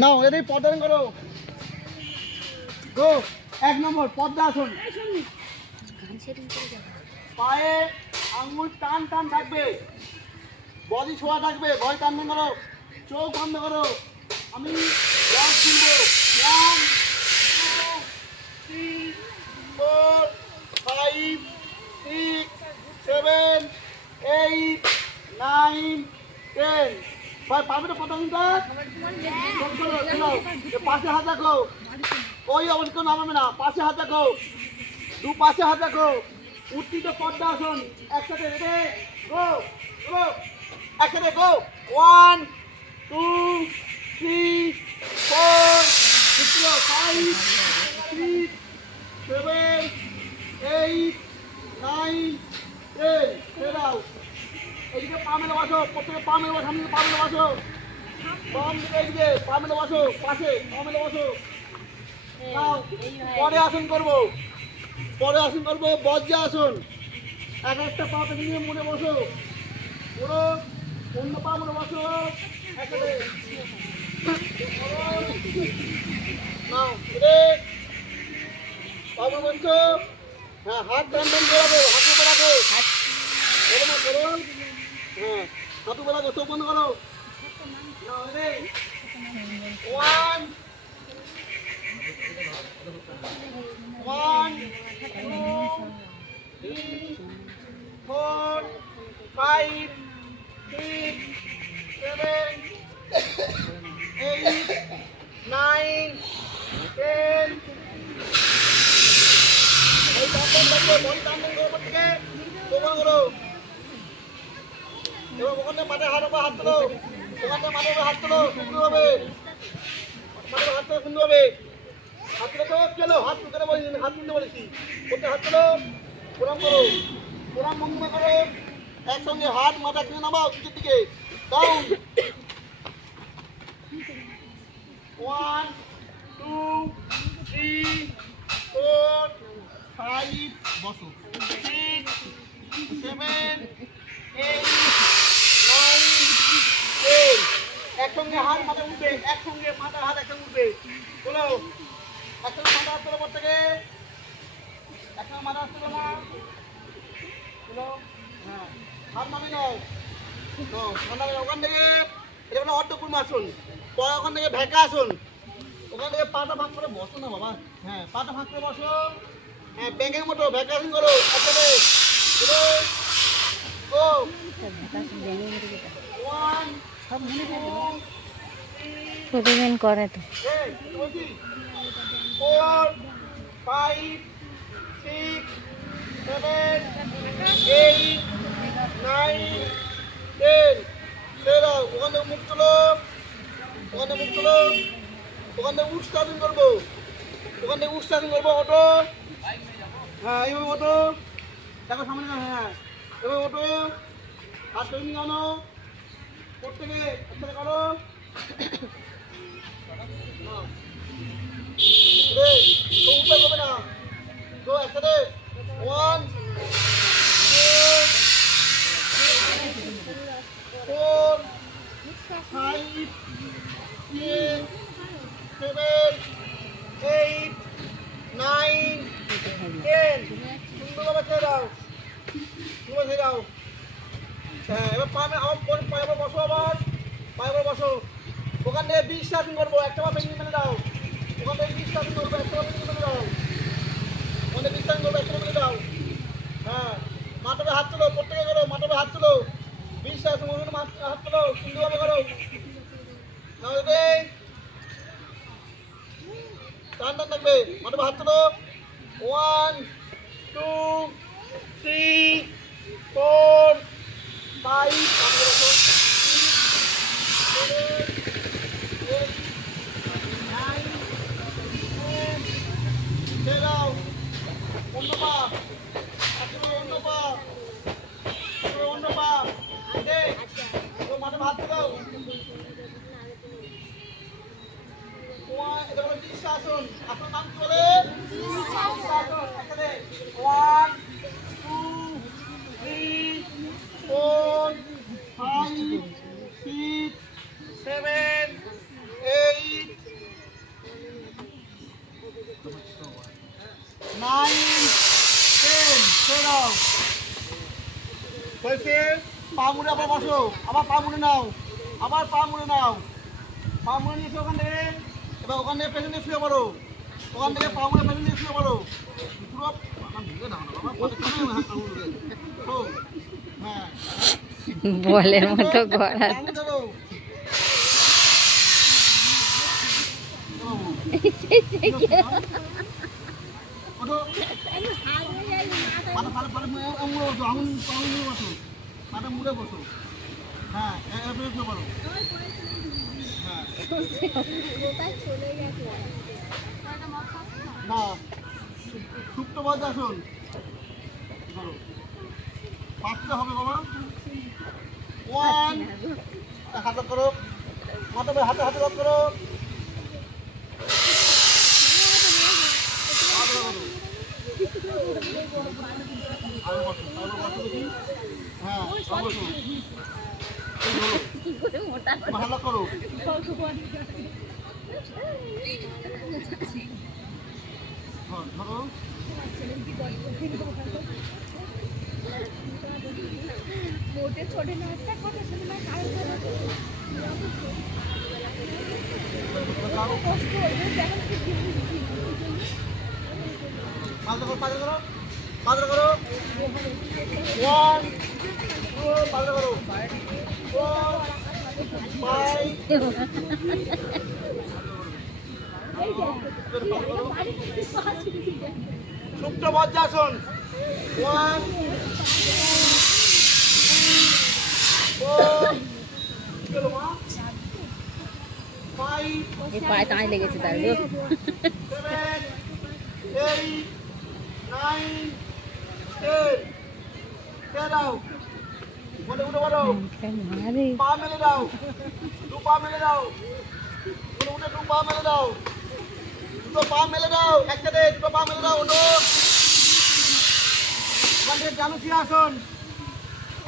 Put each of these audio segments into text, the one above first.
নাও এটাই পদ্মাসন করো। গো 1 নম্বর পদ্মাসন। পায়ে আঙ্গুল টান টান থাকবে, বডি শোয়া থাকবে, ভয় টান বন্ধ করো, চোখ বন্ধ করো। আমি 10 গুনবো। 1 2 3 4 5 6 7 8 9 10। ভাই পারবে না পদ্মাসনটা? পাশে হাত রাখো, ওই অবস্থা কেউ নামাবে না, পাশে হাত রাখো, দু পাশে হাত রাখো। উত্থিত পদ্মাসন একসাথে রেডি গো গো, একসাথে গো। 1 2 3 4 5 6 7 8 9 10। দাও এদিকে পা মেলে বসো, প্রত্যেকে পা মেলে বসো, সামনে পা মেলে বসো, বাম দিকে এইদিকে পা মেলে বসো, পাশে পা মেলে বসো। পরে আসন করবো, পরে আসন করবো বজ্রাসন। এক একটা পা পেতে নিয়ে মনে বসো, পুরো অন্য পা মনে বসো একসাথে। নাও রে পা মনে বসছো। হ্যাঁ হাত টান টান করে রাখো, হাত উপরে রাখো, করো না করো। হ্যাঁ হাত উপরে রাখো, চোখ বন্ধ করো। নাও রে 1 1 2 3 4 5 6 7 8 9 10। এই টান লাগবে, বল টান করো থেকে তোমরা করো। এবার ওখানে মাথায় হাত উপর হাত তোলো, ওখানে মাথায় উপর হাত তোলো, সুন্দর হবে মাথায় হাত তোলো, সুন্দর হবে। হাত তুলে তো চলো, হাত তুলে বলেছি, হাত তুলতে বলেছি, করতে হাত তোলো, প্রণাম করো, প্রণাম বন্ধনা করো। একসঙ্গে হাত মাথা কিনে নামাও নিচের দিকে, ডাউন। 1 2 3 4 5 বসো 6 7 8 9 10। একসঙ্গে হাত মাথা উঠবে, একসঙ্গে মাথা হাত একসঙ্গে উঠবে, বলো একসঙ্গে মাথা হাত তোলো, প্রত্যেকে একসঙ্গে মাথা হাত তোলো না, বলো। হ্যাঁ হাত নামে নাও, ওখান থেকে এটা হলো অর্ধকুর্মাসন। পরে ওখান থেকে ভেকা আসন, ওখান থেকে পাটা ভাগ করে বসো না বাবা। হ্যাঁ পাটা ভাগ করে বসো, হ্যাঁ ব্যাংকের মতো ভেকা আসন করো একসাথে। গো 1 সব মনে থাকে করে তো 4 5 6 7 8 9 10। সেরা ওখান থেকে মুখ তোলো, ওখানে মুখ তোলো, ওখান থেকে উৎসাদন করবো, ওখান থেকে উৎসাদন করবো। অটো হ্যাঁ এইভাবে অটো দেখো সামনে। হ্যাঁ এবার অটো হাত ধরে নিয়ে আনো, প্রত্যেকে একসাথে করো। উপায় করবে না, তো একসাথে 1 2 4 5 6 7 8 9 10। সুন্দরভাবে ছেড়ে দাও, সুন্দর ছেড়ে দাও। হ্যাঁ এবার পায়ে আমার পায়ে বসো, আবার পায়ে বসো। ওখান থেকে 20 আসন করবো, একটা পা ভেঙে মেনে দাও। ওখান থেকে 20 আসন করবো, একটা পা ভেঙে মেনে দাও। ওখানে 20 আসন করবো, একটা পা মেনে দাও। হ্যাঁ মাথায় হাত তোলো, প্রত্যেকে করো, মাথায় হাত তোলো। 20 আসন ওখানে হাত তোলো, সুন্দরভাবে করো। নাও রে টান টান থাকবে, মাথায় হাত তোলো। 1 2 3 4 5 অন্য পা, অন্য পা, অন্য পা, মাঠে ভাত দাও। এটা হলো আসন, আসন নাম কি বলে? আসন। 1 2 3 4 5 6 7 8 9 10 ছেড়ে দাও হয়েছে পা মুড়ে আবার বসো আবার পা মুড়ে নাও আবার পা মুড়ে নাও পা মুড়ে নিয়েছো ওখান থেকে এবার ওখান থেকে পেছনে শুয়ে পড়ো ওখান থেকে পা মুড়ে পেছনে শুয়ে পড়ো পুরো হ্যাঁ বলের মতো গড়া মুড়ে বসো হ্যাঁ বলো না সুপ্ত বজ্রাসন করো পাঁচটা হবে বাবা 1 হাতে করো হাতে হাতে হাতে লক করো হ্যাঁ ভালো করো ধরো मोटे छोटे ना अच्छा छोटे छोटे ना खाए पादर करो 1 2 पादर करो 4 5 সুপ্ত বজ্রাসন 1 2 পায়ে টাই লেগেছে তার গো 7 8 9 10 দাও বলে উঠে বলো পা মেলে দাও দু পা মেলে দাও বলে উঠে দু পা মেলে দাও দুটো পা মেলে দাও একসাথে দুটো পা মেলে দাও ওঠো ওখানে জানুসি আসন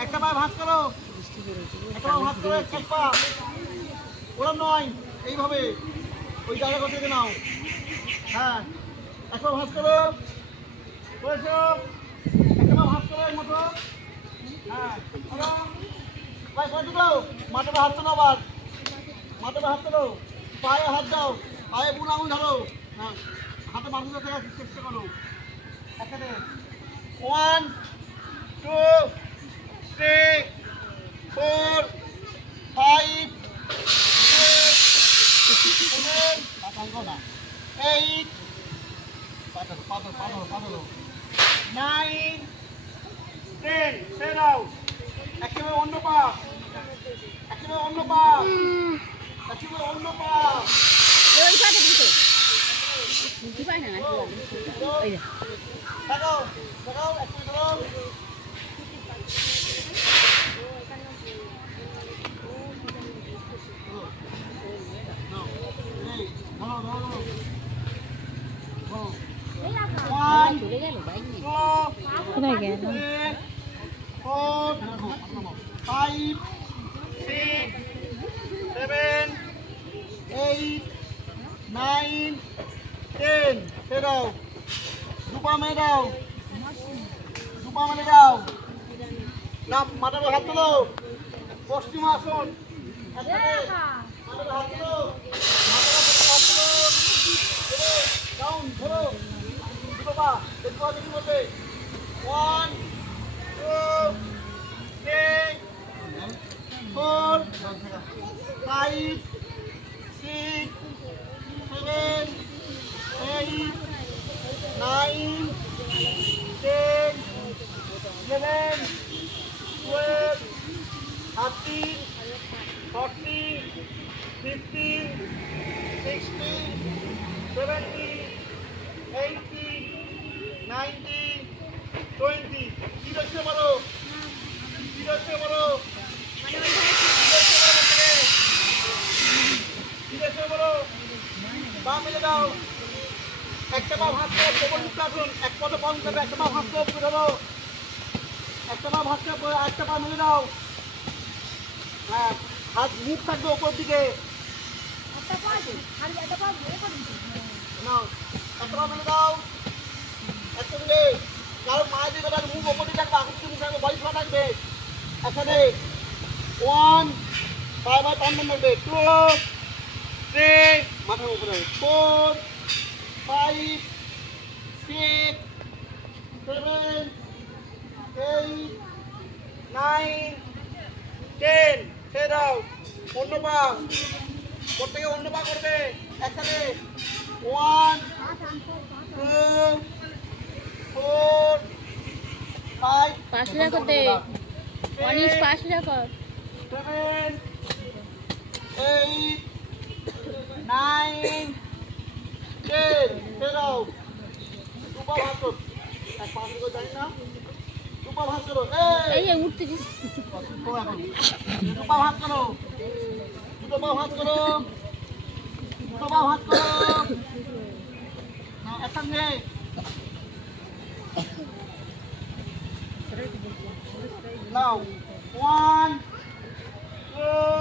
একটা পা ভাঁজ করো একটা পা ভাঁজ করো এক পা ওরা নয় এইভাবে ওই জায়গা থেকে নাও হ্যাঁ একটা ভাঁজ করো বসো একটা পা ভাঁজ করো এই মতো হ্যাঁ ভাই করে দাও মাথাটা হাত তো আবার মাথাটা হাত তো পায়ে হাত দাও পায়ে বুড়ো আঙুল ধরো হ্যাঁ হাতে মাথা থাকার চেষ্টা করো একসাথে 1 2 3 4 5 6 7 8 9 10 ছেড়ে দাও একেবারে অন্য পা একেবারে অন্য পা একেবারে অন্য পা ওই পাটা দিতে কি পায় না ওই লাগাও লাগাও একটু লাগাও চলে গেল ভাই কোথায় গেল 4 5 6 7 8 9 10 ছেড়ে দাও দুপা মেরে দাও দুপা মেরে দাও না মাথাটা হাত তোলো পশ্চিম আসন মাথাটা হাত তোলো হাত তোলো ডাউন ধরো দুটো পা দেখো দেখি বলবে 1 2 3 4 5 6 7 8 9 10 11 12 13 14 15 16 17 18 19 20 কি দেখতে পারো কি দেখতে পারো কি দেখতে পারো পা মেলে দাও একটা পা ভাঁজ করে কোমর মুক্ত আসুন এক পদে বন্ধ করবে একটা পা ভাঁজ করে উপরে ধরো একটা পা ভাঁজ করে একটা পা মেলে দাও হ্যাঁ হাত মুখ থাকবে উপর দিকে নাও একটা পা মেলে দাও একসঙ্গে কারণ মা দিবে তার মুখ ওপরে থাকবে আকৃতি মুখ থাকবে বয়স থাকবে একসাথে 1 5 বাই 5 নম্বর বে 2 3 মাথার উপরে 4 5 6 7 8 9 10 ছেড়ে দাও অন্য পা প্রত্যেকে অন্য পা করবে একসাথে 1 2 4 5 পাঁচ রাখো দে অনিশ 5 রাখো 7 8 9 10 ছেড়ে দাও দুপা ভাগ করো এক পাঁচ করে জানি না দুপা ভাগ করো এই যে উঠতে দিস দুপা ভাগ করো দুটো পা ভাগ করো দুটো পা ভাগ করো নাও একসঙ্গে নাও 1 2